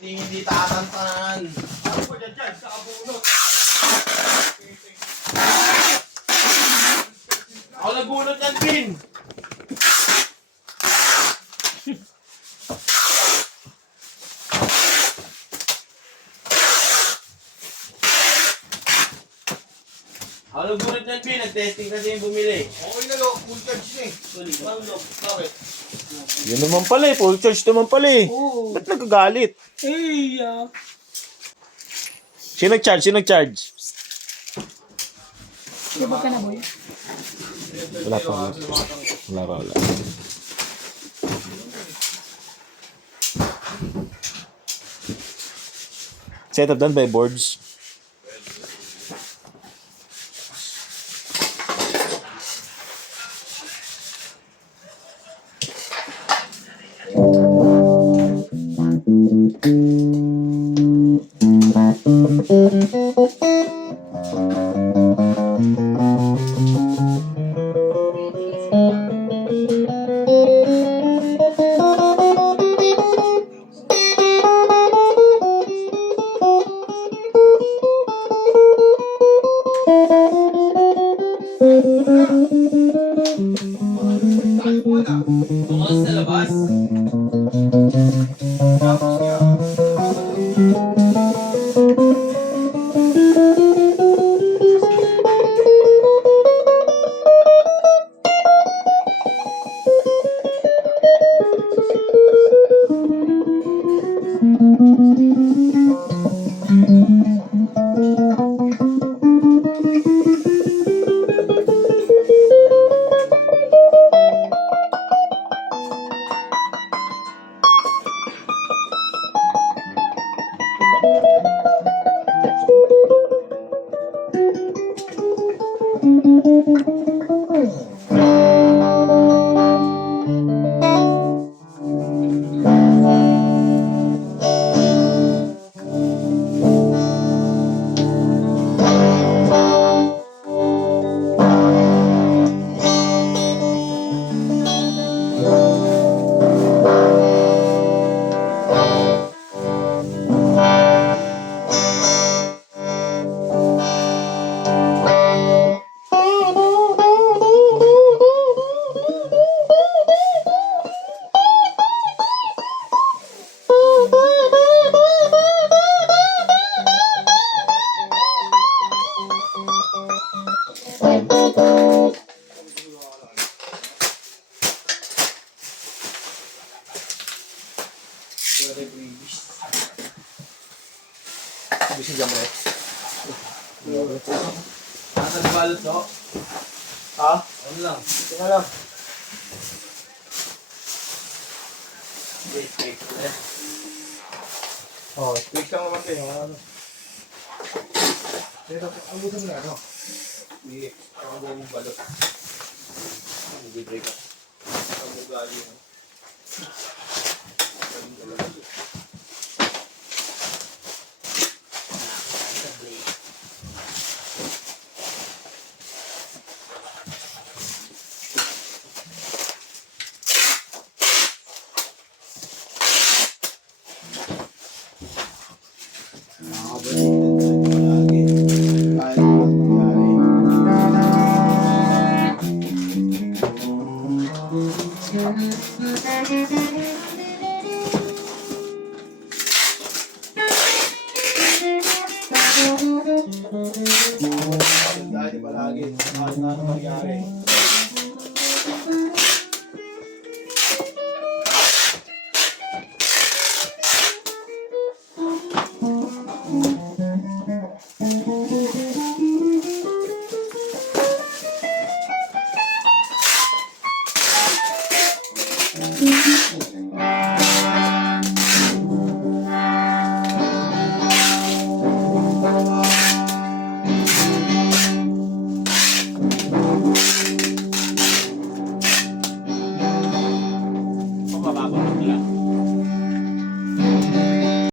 Hindi tatantan. Ako pa dyan, sa abunot. Ako nagbunot yan, Pin. Ako nagbunot yan, Pin. Nag-testing kasi yung bumili. Okay na lo, full charge na eh. Ano lo, bakit? Yun naman pala eh. Full charge naman pala eh. Oo. Ba't nagagalit? Eh, Sino nag-charge? Sino nag-charge? Diba ka na, boy? Wala pa. Wala pa. Set up done by boards. Bukas sa labas. Busy jam eh. Nasa balot, no? Ha? Ano lang? Tingnan lang. Oh, speak lang naman kayo. Ano? Pero, abutan na, ano? Hindi. Ako na yung balot. Hindi break up. Ang ugali mo. Dahil palagi, ano nangyari?